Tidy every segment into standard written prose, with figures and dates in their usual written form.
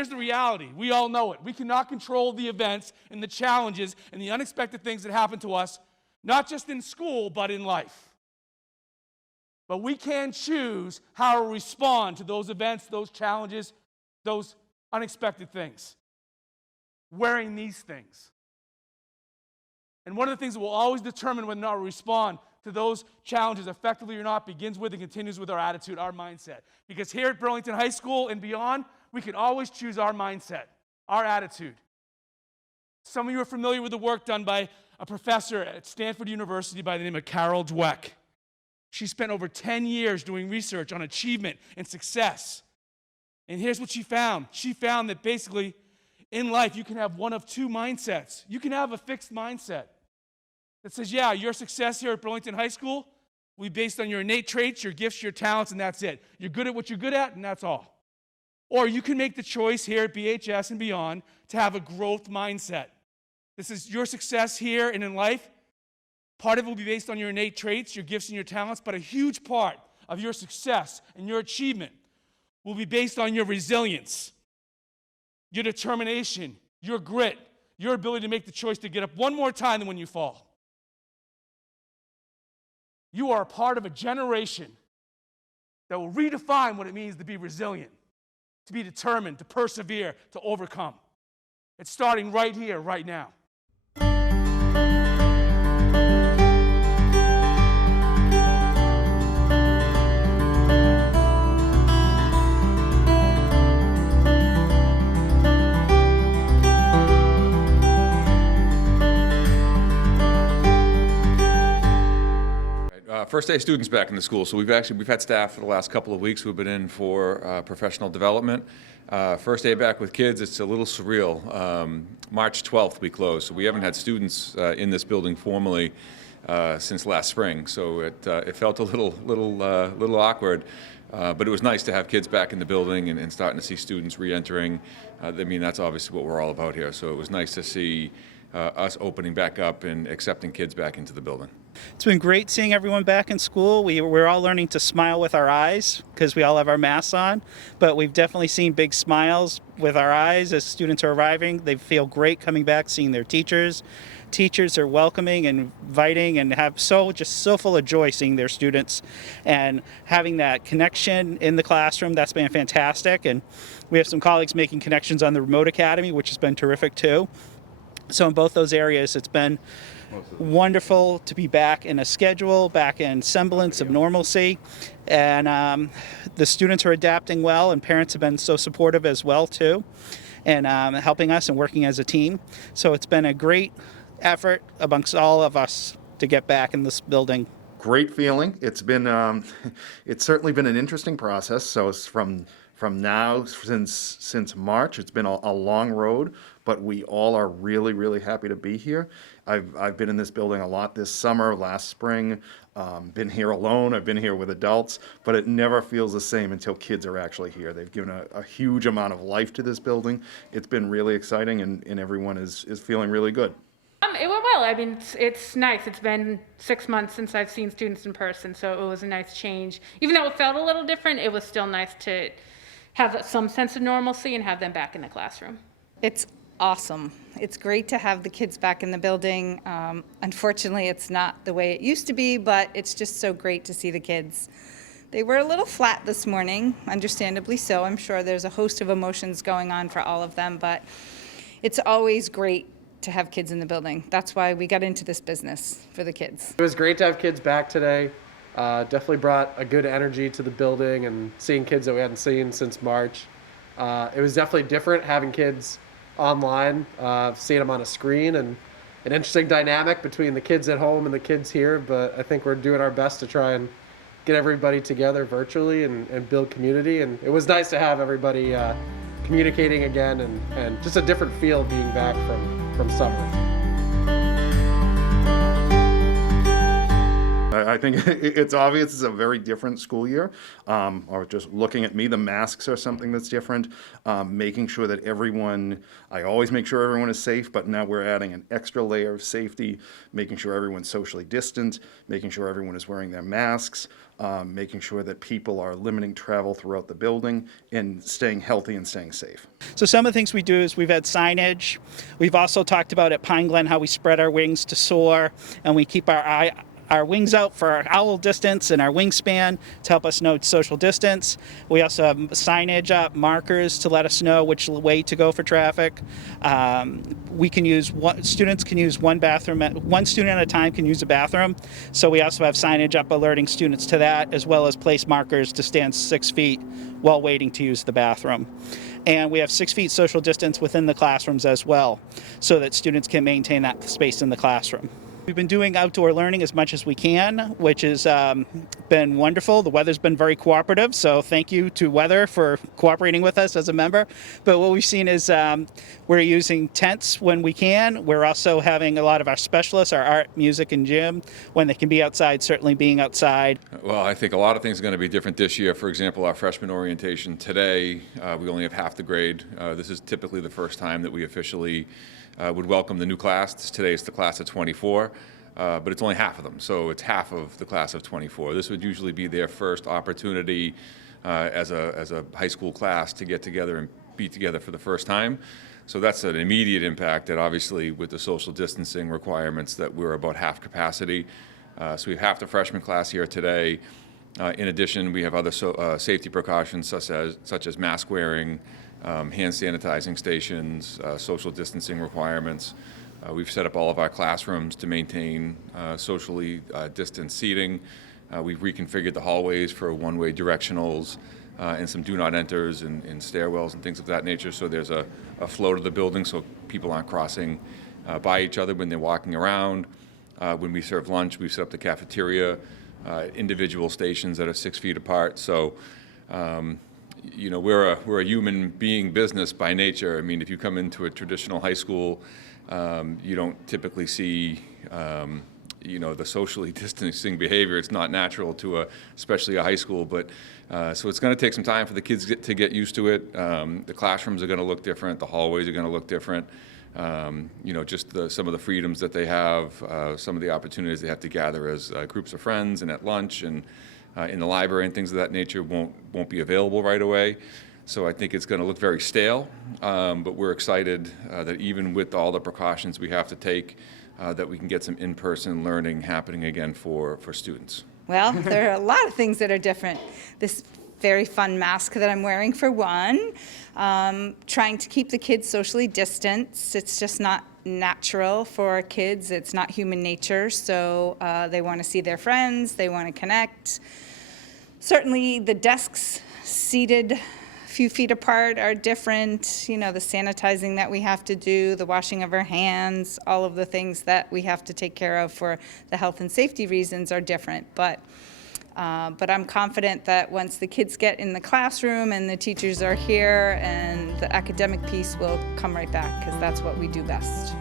Here's the reality. We all know it. We cannot control the events and the challenges and the unexpected things that happen to us, not just in school, but in life. But we can choose how to respond to those events, those challenges, those unexpected things. Wearing these things. And one of the things that will always determine whether or not we respond to those challenges effectively or not begins with and continues with our attitude, our mindset. Because here at Burlington High School and beyond, we can always choose our mindset, our attitude. Some of you are familiar with the work done by a professor at Stanford University by the name of Carol Dweck. She spent over 10 years doing research on achievement and success. And here's what she found. She found that basically in life you can have one of two mindsets. You can have a fixed mindset that says, yeah, your success here at Burlington High School will be based on your innate traits, your gifts, your talents, and that's it. You're good at what you're good at, and that's all. Or you can make the choice here at BHS and beyond to have a growth mindset. This is your success here and in life. Part of it will be based on your innate traits, your gifts, and your talents, but a huge part of your success and your achievement will be based on your resilience, your determination, your grit, your ability to make the choice to get up one more time than when you fall. You are a part of a generation that will redefine what it means to be resilient, to be determined, to persevere, to overcome. It's starting right here, right now. First day students back in the school, so we've had staff for the last couple of weeks who've been in for professional development. First day back with kids, it's a little surreal. March 12th we closed, so we haven't had students in this building formally since last spring, so it felt a little awkward. But it was nice to have kids back in the building and starting to see students re-entering. I mean, that's obviously what we're all about here, so it was nice to see us opening back up and accepting kids back into the building. It's been great seeing everyone back in school. We're all learning to smile with our eyes because we all have our masks on, but we've definitely seen big smiles with our eyes as students are arriving. They feel great coming back, seeing their teachers. Teachers are welcoming and inviting and just so full of joy seeing their students and having that connection in the classroom. That's been fantastic. And we have some colleagues making connections on the remote academy, which has been terrific too. So in both those areas, it's been wonderful to be back in a schedule, back in semblance of normalcy. And the students are adapting well, and parents have been so supportive as well too, and helping us and working as a team. So it's been a great effort amongst all of us to get back in this building. Great feeling. It's been, it's certainly been an interesting process. So it's from now, since March, it's been a long road, but we all are really, really happy to be here. I've been in this building a lot this summer, last spring, been here alone, I've been here with adults, but it never feels the same until kids are actually here. They've given a huge amount of life to this building. It's been really exciting, and everyone is feeling really good. It went well. I mean, it's nice. It's been 6 months since I've seen students in person, so it was a nice change. Even though it felt a little different, it was still nice to have some sense of normalcy and have them back in the classroom. It's awesome. It's great to have the kids back in the building. Unfortunately, it's not the way it used to be, but it's just so great to see the kids. They were a little flat this morning, understandably so. I'm sure there's a host of emotions going on for all of them, but it's always great to have kids in the building. That's why we got into this business, for the kids. It was great to have kids back today. Definitely brought a good energy to the building and seeing kids that we hadn't seen since March. It was definitely different having kids online, seeing them on a screen, and an interesting dynamic between the kids at home and the kids here, but I think we're doing our best to try and get everybody together virtually and build community. And it was nice to have everybody communicating again and just a different feel being back from summer. I think it's obvious it's a very different school year. Or just looking at me, the masks are something that's different. Making sure that I always make sure everyone is safe, but now we're adding an extra layer of safety, making sure everyone's socially distant, making sure everyone is wearing their masks, making sure that people are limiting travel throughout the building, and staying healthy and staying safe. So some of the things we do is we've had signage. We've also talked about at Pine Glen how we spread our wings to soar, and we keep our wings out for our owl distance and our wingspan to help us know social distance. We also have signage up, markers to let us know which way to go for traffic. Students can use one bathroom, one student at a time can use a bathroom. So we also have signage up alerting students to that, as well as place markers to stand 6 feet while waiting to use the bathroom. And we have 6 feet social distance within the classrooms as well, so that students can maintain that space in the classroom. We've been doing outdoor learning as much as we can, which has been wonderful. The weather's been very cooperative, so thank you to weather for cooperating with us as a member. But what we've seen is we're using tents when we can. We're also having a lot of our specialists, our art, music, and gym, when they can be outside, certainly being outside. Well, I think a lot of things are going to be different this year. For example, our freshman orientation today, we only have half the grade. This is typically the first time that we officially would welcome the new class. Today is the class of 24, but it's only half of them, so it's half of the class of 24. This would usually be their first opportunity as a high school class to get together and be together for the first time. So that's an immediate impact that obviously with the social distancing requirements that we're about half capacity. So we have half the freshman class here today. In addition, we have other safety precautions such as mask wearing, hand sanitizing stations, social distancing requirements. We've set up all of our classrooms to maintain socially distant seating. We've reconfigured the hallways for one-way directionals and some do not enters and stairwells and things of that nature, so there's a flow to the building so people aren't crossing by each other when they're walking around. When we serve lunch, we set up the cafeteria, individual stations that are 6 feet apart. So we're a human being business by nature. I mean, if you come into a traditional high school, you don't typically see, the socially distancing behavior. It's not natural to especially a high school. But so it's going to take some time for the kids to get used to it. The classrooms are going to look different. The hallways are going to look different. Just some of the freedoms that they have, some of the opportunities they have to gather as groups of friends and at lunch and in the library and things of that nature won't be available right away. So I think it's going to look very stale, but we're excited that even with all the precautions we have to take, that we can get some in-person learning happening again for students. Well, there are a lot of things that are different. This very fun mask that I'm wearing, for one, trying to keep the kids socially distanced. It's just not natural for kids. It's not human nature, so they want to see their friends, they want to connect. Certainly the desks seated a few feet apart are different. The sanitizing that we have to do, the washing of our hands, all of the things that we have to take care of for the health and safety reasons are different. But I'm confident that once the kids get in the classroom and the teachers are here, and the academic piece will come right back, because that's what we do best.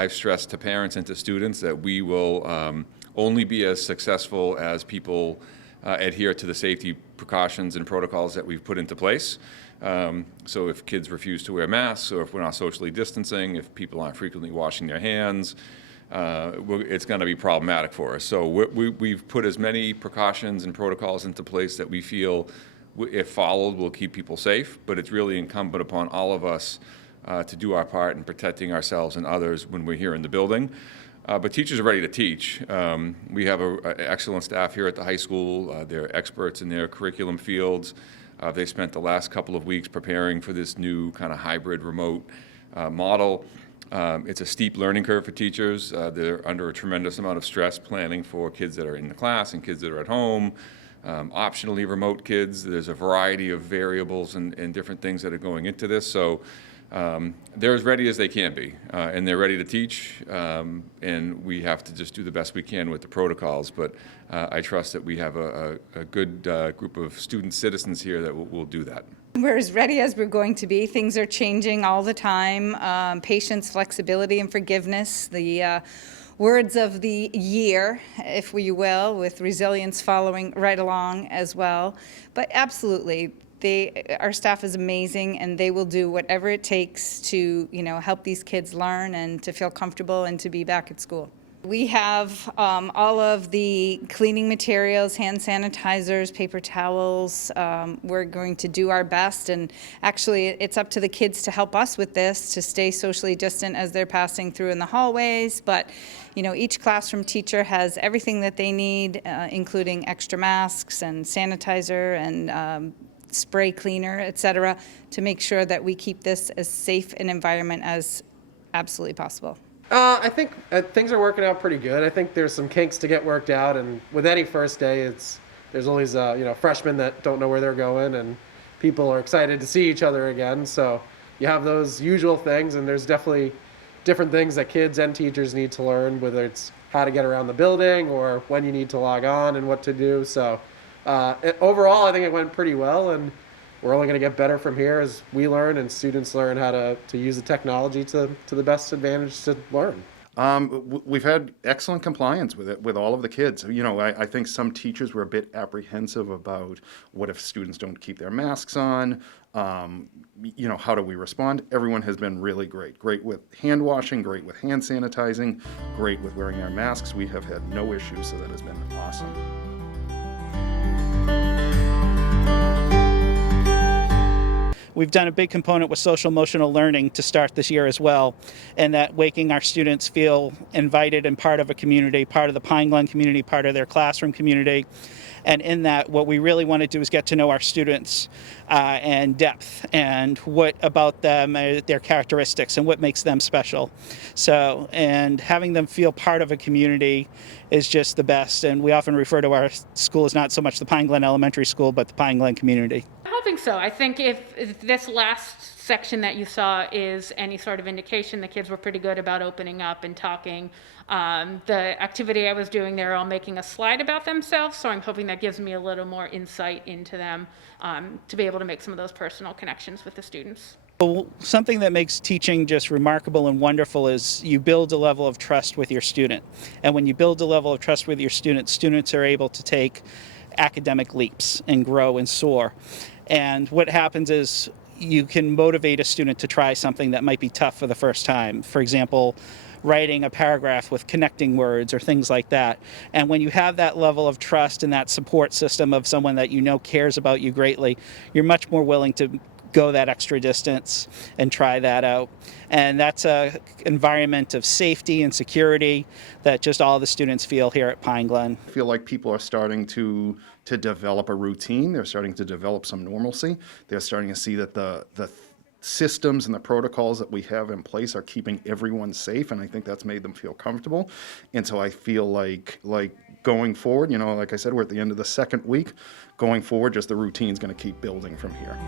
I've stressed to parents and to students that we will only be as successful as people adhere to the safety precautions and protocols that we've put into place. So if kids refuse to wear masks, or if we're not socially distancing, if people aren't frequently washing their hands, it's going to be problematic for us. So we've put as many precautions and protocols into place that we feel, if followed, will keep people safe. But it's really incumbent upon all of us to do our part in protecting ourselves and others when we're here in the building. But teachers are ready to teach. We have an excellent staff here at the high school. They're experts in their curriculum fields. They spent the last couple of weeks preparing for this new kind of hybrid remote model. It's a steep learning curve for teachers. They're under a tremendous amount of stress planning for kids that are in the class and kids that are at home, optionally remote kids. There's a variety of variables and different things that are going into this. So they're as ready as they can be, and they're ready to teach, and we have to just do the best we can with the protocols. But I trust that we have a good group of student citizens here that will do that. We're as ready as we're going to be. Things are changing all the time. Patience, flexibility, and forgiveness. The words of the year, if we will, with resilience following right along as well. But absolutely, our staff is amazing, and they will do whatever it takes to, help these kids learn and to feel comfortable and to be back at school. We have all of the cleaning materials, hand sanitizers, paper towels. We're going to do our best, and actually it's up to the kids to help us with this, to stay socially distant as they're passing through in the hallways. But each classroom teacher has everything that they need, including extra masks and sanitizer and spray cleaner, etc., to make sure that we keep this as safe an environment as absolutely possible. I think things are working out pretty good. I think there's some kinks to get worked out, and with any first day, there's always freshmen that don't know where they're going, and people are excited to see each other again. So you have those usual things, and there's definitely different things that kids and teachers need to learn, whether it's how to get around the building or when you need to log on and what to do. So overall, I think it went pretty well, and we're only going to get better from here as we learn and students learn how to use the technology to the best advantage to learn. We've had excellent compliance with it, with all of the kids. I think some teachers were a bit apprehensive about what if students don't keep their masks on. How do we respond? Everyone has been really great. Great with hand washing, great with hand sanitizing, great with wearing their masks. We have had no issues, so that has been awesome. We've done a big component with social emotional learning to start this year as well, and that making our students feel invited and part of a community, part of the Pine Glen community, part of their classroom community. And in that, what we really want to do is get to know our students in depth, and what about them, their characteristics, and what makes them special. So, and having them feel part of a community is just the best. And we often refer to our school as not so much the Pine Glen Elementary School, but the Pine Glen community. I'm hoping so. I think if this last section that you saw is any sort of indication, the kids were pretty good about opening up and talking. The activity I was doing, they're all making a slide about themselves, so I'm hoping that gives me a little more insight into them to be able to make some of those personal connections with the students. Well, something that makes teaching just remarkable and wonderful is you build a level of trust with your student. And when you build a level of trust with your students, students are able to take academic leaps and grow and soar. And what happens is you can motivate a student to try something that might be tough for the first time. For example, writing a paragraph with connecting words or things like that. And when you have that level of trust and that support system of someone that cares about you greatly, you're much more willing to go that extra distance and try that out. And that's an environment of safety and security that just all the students feel here at Pine Glen. I feel like people are starting to develop a routine. They're starting to develop some normalcy. They're starting to see that the systems and the protocols that we have in place are keeping everyone safe, and I think that's made them feel comfortable. And so I feel like going forward, like I said, we're at the end of the second week. Going forward, just the routine's going to keep building from here.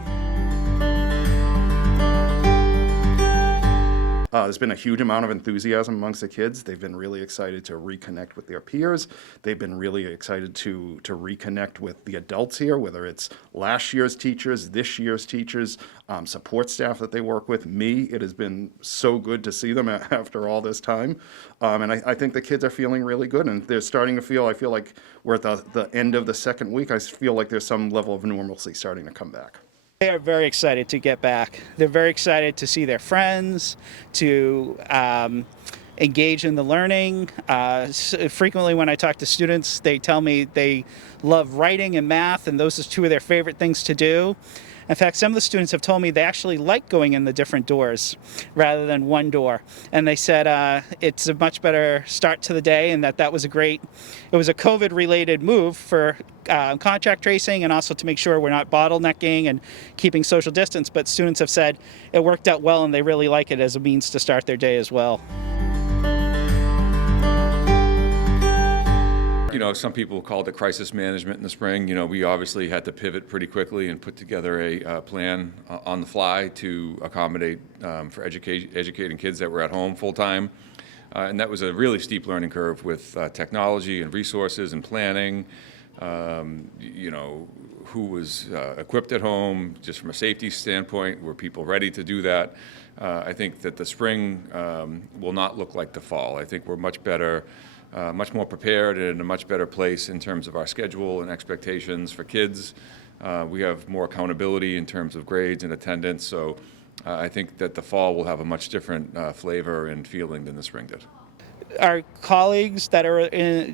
There's been a huge amount of enthusiasm amongst the kids. They've been really excited to reconnect with their peers. They've been really excited to reconnect with the adults here, whether it's last year's teachers, this year's teachers, support staff that they work with. It has been so good to see them after all this time. And I think the kids are feeling really good, and they're starting to I feel like we're at the end of the second week. I feel like there's some level of normalcy starting to come back. They are very excited to get back. They're very excited to see their friends, to engage in the learning. Frequently when I talk to students, they tell me they love writing and math, and those are two of their favorite things to do. In fact, some of the students have told me they actually like going in the different doors rather than one door. And they said it's a much better start to the day, and that was it was a COVID-related move for contact tracing, and also to make sure we're not bottlenecking and keeping social distance. But students have said it worked out well, and they really like it as a means to start their day as well. Some people called it crisis management in the spring. We obviously had to pivot pretty quickly and put together a plan on the fly to accommodate for educating kids that were at home full time. And that was a really steep learning curve with technology and resources and planning, you know, who was equipped at home, just from a safety standpoint, were people ready to do that? I think that the spring will not look like the fall. I think we're much better, much more prepared and in a much better place in terms of our schedule and expectations for kids. We have more accountability in terms of grades and attendance, so I think that the fall will have a much different flavor and feeling than the spring did. Our colleagues that are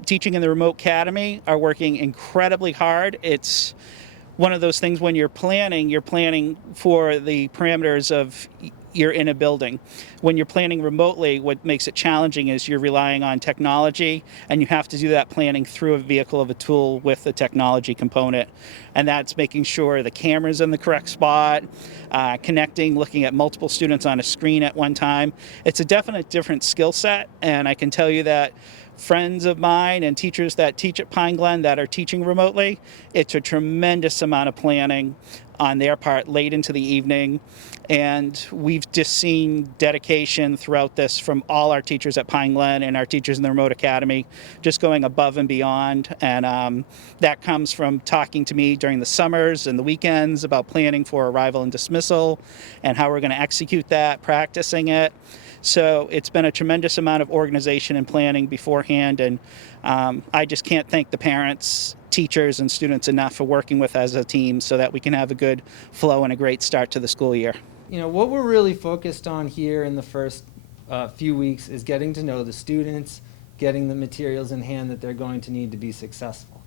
teaching in the remote academy are working incredibly hard. It's one of those things when you're planning for the parameters of you're in a building. When you're planning remotely, what makes it challenging is you're relying on technology, and you have to do that planning through a vehicle of a tool with the technology component. And that's making sure the camera's in the correct spot, connecting, looking at multiple students on a screen at one time. It's a definite different skill set, and I can tell you that friends of mine and teachers that teach at Pine Glen that are teaching remotely, it's a tremendous amount of planning on their part late into the evening. And we've just seen dedication throughout this from all our teachers at Pine Glen and our teachers in the remote academy, just going above and beyond. And that comes from talking to me during the summers and the weekends about planning for arrival and dismissal and how we're going to execute that, practicing it. So it's been a tremendous amount of organization and planning beforehand, and I just can't thank the parents, teachers, and students enough for working with us as a team so that we can have a good flow and a great start to the school year. You know, what we're really focused on here in the first few weeks is getting to know the students, getting the materials in hand that they're going to need to be successful.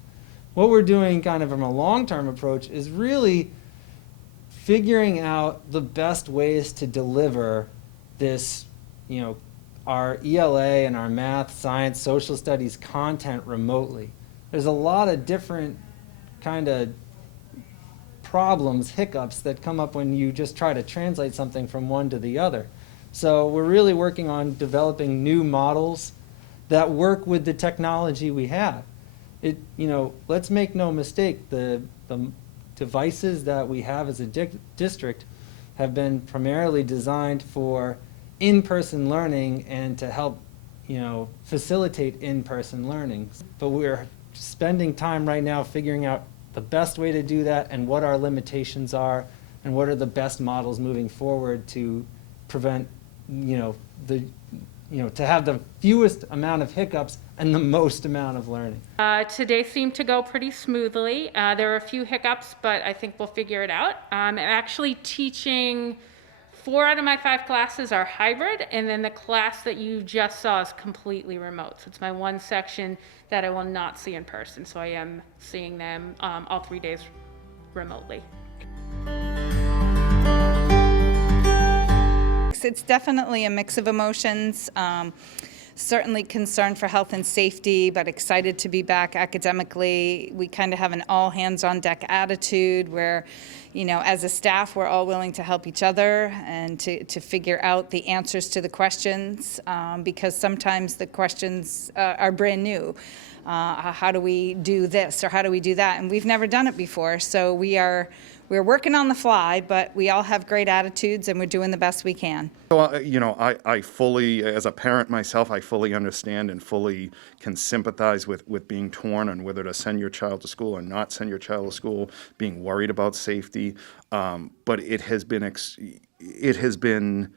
What we're doing kind of from a long-term approach is really figuring out the best ways to deliver this, you know, our ELA and our math, science, social studies content remotely. There's a lot of different kind of problems, hiccups that come up when you just try to translate something from one to the other. So we're really working on developing new models that work with the technology we have. You know, let's make no mistake, the devices that we have as a district have been primarily designed for in-person learning and to help, you know, facilitate in-person learning. But we're spending time right now figuring out the best way to do that and what our limitations are and what are the best models moving forward to prevent, to have the fewest amount of hiccups and the most amount of learning. Today seemed to go pretty smoothly. There were a few hiccups, but I think we'll figure it out. I'm actually teaching 4 out of my 5 classes are hybrid, and then the class that you just saw is completely remote. So it's my one section that I will not see in person. So I am seeing them all 3 days remotely. It's definitely a mix of emotions. Certainly concerned for health and safety, but excited to be back academically. We kind of have an all hands on deck attitude where, you know, as a staff, we're all willing to help each other and to figure out the answers to the questions, because sometimes the questions are brand new. How do we do this or how do we do that? And we've never done it before, so we're working on the fly, but we all have great attitudes and we're doing the best we can. So, I fully, as a parent myself, I fully understand and fully can sympathize with being torn on whether to send your child to school or not send your child to school, being worried about safety. But it has been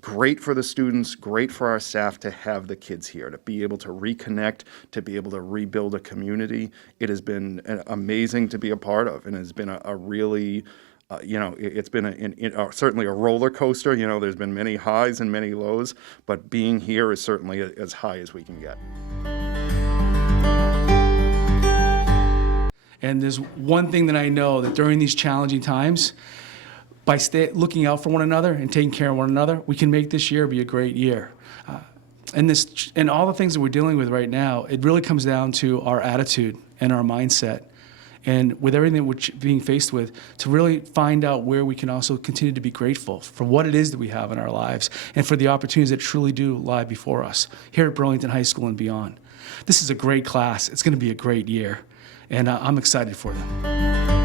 great for the students, great for our staff to have the kids here, to be able to reconnect, to be able to rebuild a community. It has been amazing to be a part of, and it's been a really, it's been certainly a roller coaster. You know, there's been many highs and many lows, but being here is certainly as high as we can get. And there's one thing that I know, that during these challenging times, by looking out for one another and taking care of one another, we can make this year be a great year. And all the things that we're dealing with right now, it really comes down to our attitude and our mindset. And with everything that we're being faced with, to really find out where we can also continue to be grateful for what it is that we have in our lives and for the opportunities that truly do lie before us here at Burlington High School and beyond. This is a great class. It's going to be a great year, and I'm excited for them.